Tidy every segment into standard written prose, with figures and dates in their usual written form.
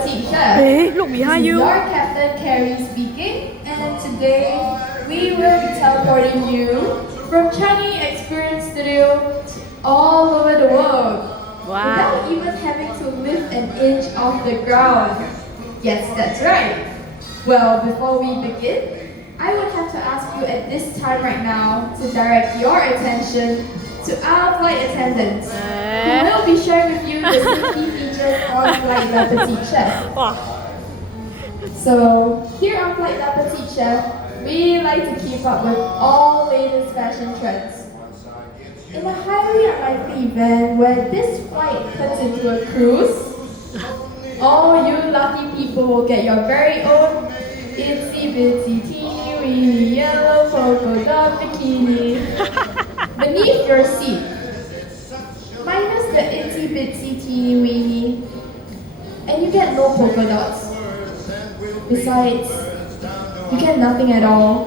Petite Chef. Hey, look behind This is you. your Captain Carrie speaking, and today we will be teleporting you from Changi Experience Studio to all over the world. Wow. Without even having to lift an inch off the ground. Yes, that's right. Well, before we begin, I would have to ask you at this time right now to direct your attention to our flight attendants, who will be sharing with you the safety features on Flight La Petite Chef. Wow. So, here on Flight La Petite Chef, we like to keep up with all latest fashion trends. In a highly unlikely event where this flight turns into a cruise, all you lucky people will get your very own itsy bitsy teeny weeny yellow polka dot bikini beneath your seat. Minus the itsy bitsy teeny weeny, and you get no polka dots. Besides, you get nothing at all.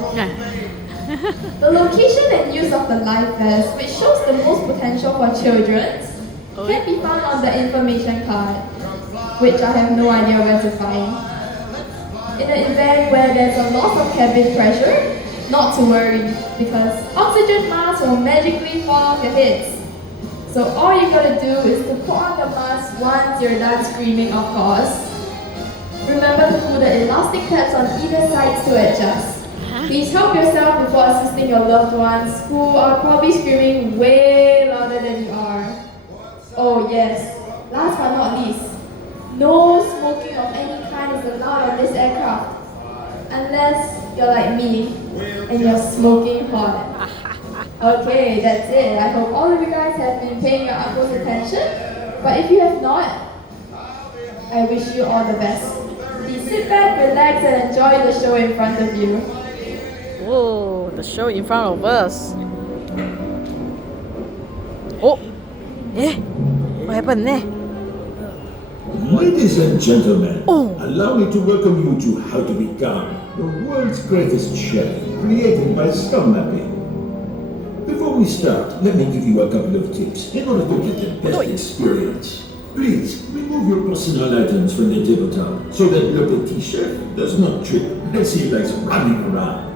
The location and use of the life vest, which shows the most potential for children, can be found on the information card, which I have no idea where to find. In an event where there's a loss of cabin pressure, not to worry, because oxygen masks will magically fall off your heads. So all you gotta do is to put on the mask once you're done screaming, of course. Remember to pull the elastic tabs on either side to adjust. Please help yourself before assisting your loved ones who are probably screaming way louder than you are. Oh yes, last but not least, no smoking of any kind is allowed on this aircraft. Unless you're like me and you're smoking hot. Okay, that's it. I hope all of you guys have been paying your utmost attention. But if you have not, I wish you all the best. Please sit back, relax, and enjoy the show in front of you. Whoa, the show in front of us. Oh, what happened there? Ladies and gentlemen, allow me to welcome you to How to Become the world's greatest chef, created by Scum Mapping. Before we start, let me give you a couple of tips in order to get the best experience. Please, remove your personal items from the tabletop so that Le Petit Chef does not trip as he likes running around.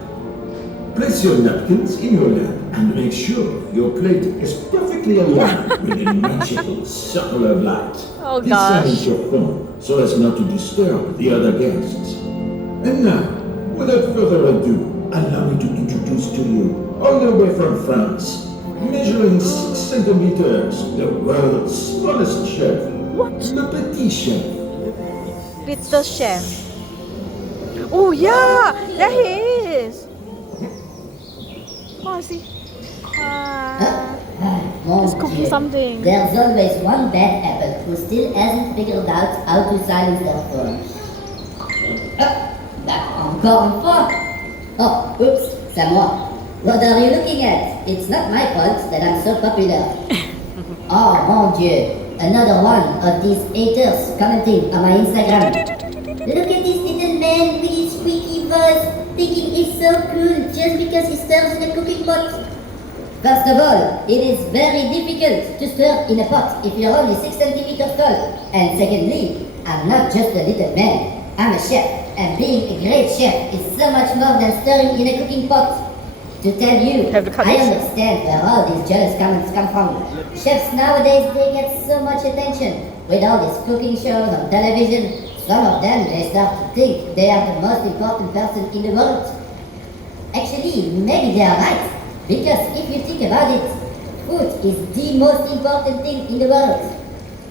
Place your napkins in your lap and make sure your plate is perfectly aligned with a magical circle of light. Oh, Silence your phone so as not to disturb the other guests. And now, without further ado, allow me to introduce to you, all the way from France, measuring 6 centimeters, the world's smallest chef, Le Petit Chef. Peter Chef. Oh yeah, there he is. Oh, I see. He's cooking something. There's always one bad apple who still hasn't figured out how to silence their phone. Encore une fois? Oh, oops, c'est moi. What are you looking at? It's not my fault that I'm so popular. Oh, mon Dieu. Another one of these haters commenting on my Instagram. Look at this little man with his squeaky voice, thinking he's so cool just because he stirs in a cooking pot. First of all, it is very difficult to stir in a pot if you're only 6 centimeters tall. And secondly, I'm not just a little man. I'm a chef, and being a great chef is so much more than stirring in a cooking pot. To tell you, I understand where all these jealous comments come from. Chefs nowadays, they get so much attention. With all these cooking shows on television, some of them, they start to think they are the most important person in the world. Actually, maybe they are right. Because if you think about it, food is the most important thing in the world.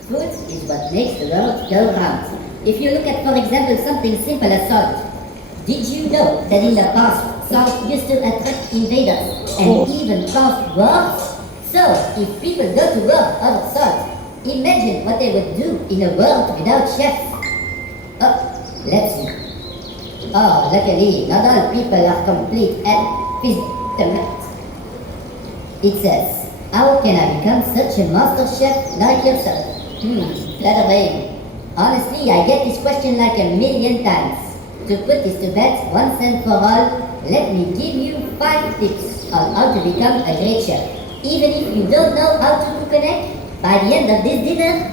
Food is what makes the world go round. If you look at, for example, something simple as salt. Did you know that in the past, salt used to attract invaders and even cause wars? So, if people go to war out of salt, imagine what they would do in a world without chefs. Oh, let's see. Oh, luckily, not all people are complete and physical. It says, how can I become such a master chef like yourself? Flattering. Honestly, I get this question like a million times. To put this to bed once and for all, let me give you 5 tips on how to become a great chef. Even if you don't know how to cook an egg, by the end of this dinner,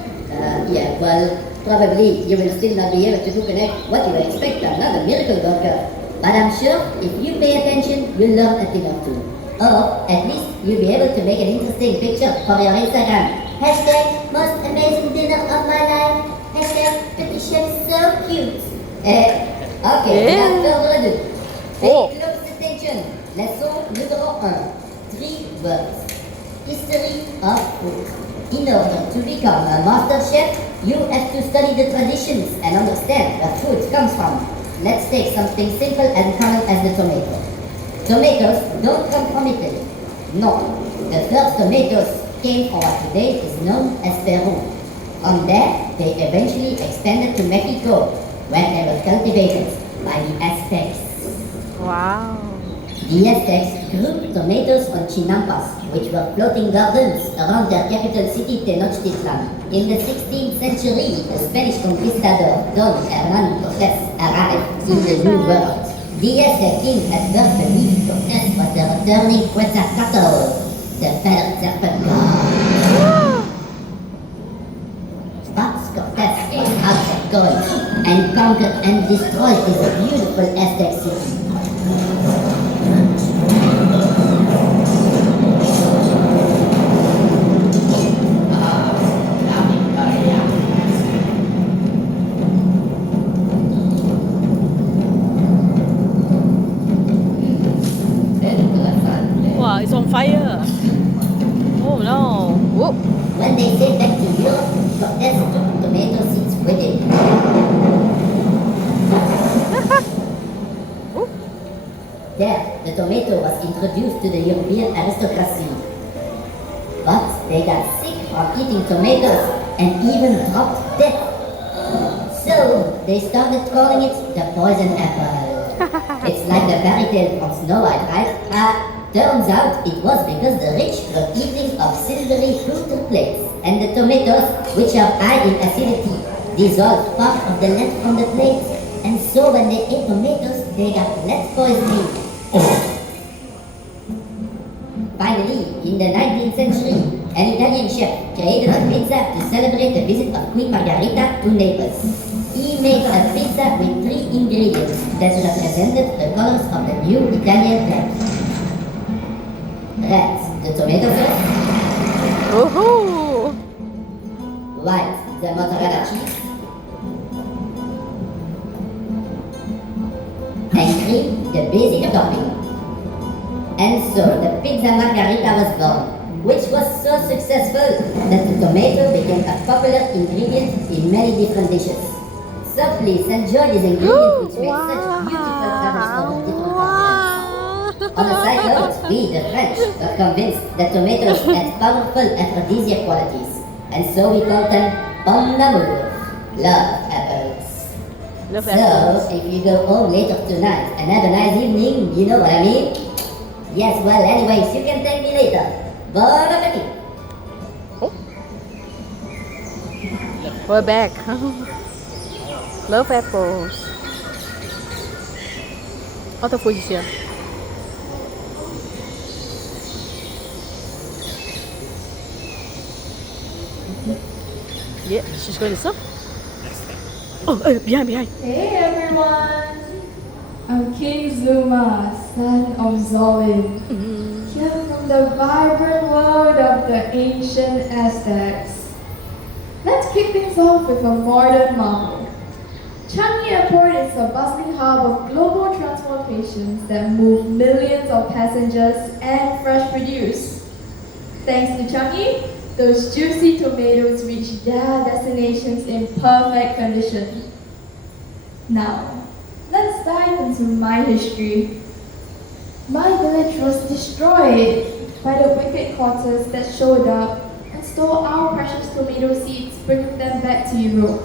Probably you will still not be able to connect what you would expect from another miracle worker. But I'm sure if you pay attention, you'll learn a thing or two. Or at least you'll be able to make an interesting picture for your Instagram. Hashtag most amazing dinner of my life. Hashtag Petit Chef so cute. Okay, without further ado. Oh. Pay close attention. Leçon numéro 1. 3 words. History of food. In order to become a master chef, you have to study the traditions and understand where food comes from. Let's take something simple and common as the tomato. Tomatoes don't come from Italy. No. The first tomatoes came from what today is known as Peru. From there, they eventually extended to Mexico, where they were cultivated by the Aztecs. Wow. The Aztecs grew tomatoes on chinampas, which were floating gardens around their capital city Tenochtitlan. In the 16th century, the Spanish conquistador Don Hernán Cortés arrived in the New World. The Aztec king at first believed Cortés was the returning Quetzalcoatl, the feathered serpent god. But Cortés was out of gold and conquered and destroyed this beautiful Aztec city. Wow, it's on fire. Oh no. Whoa. When they sailed back to Europe, Cortés took tomato seeds with him. There, the tomato was introduced to the European aristocracy. But they got sick from eating tomatoes and even dropped dead. So they started calling it the poison apple. It's like the fairy tale from Snow White, right? Turns out it was because the rich were eating of silvery filter plates, and the tomatoes, which are high in acidity, dissolved part of the lead from the plates, and so when they ate tomatoes, they got lead poisoning. Finally, in the 19th century, an Italian chef created a pizza to celebrate the visit of Queen Margherita to Naples. He made a pizza with 3 ingredients that represented the colors of the new Italian flag. Red, the tomato sauce. Woohoo! White, the mozzarella cheese. And green, the basic topping. And so the pizza margherita was born, which was so successful that the tomato became a popular ingredient in many different dishes. So please enjoy this ingredient which makes such beautiful traditional different combinations. On a side note, we, the French, were convinced that tomatoes had powerful aphrodisiac qualities, and so we called them pommes d'amour, love apples. Love So, apples. if you go home later tonight and have a nice evening, you know what I mean? Yes, well, anyways, you can thank me later. Bon appetit! We're back. Love apples. Auto position. Yeah, she's going to stop. Oh, behind. Hey everyone! I'm King Zuma, son of Zolin, here from the vibrant world of the ancient Aztecs. Let's kick things off with a modern marvel. Changi Airport is a bustling hub of global transportations that move millions of passengers and fresh produce. Thanks to Changi, those juicy tomatoes reach their destinations in perfect condition. Now, let's dive into my history. My village was destroyed by the wicked quarters that showed up and stole our precious tomato seeds, bringing them back to Europe.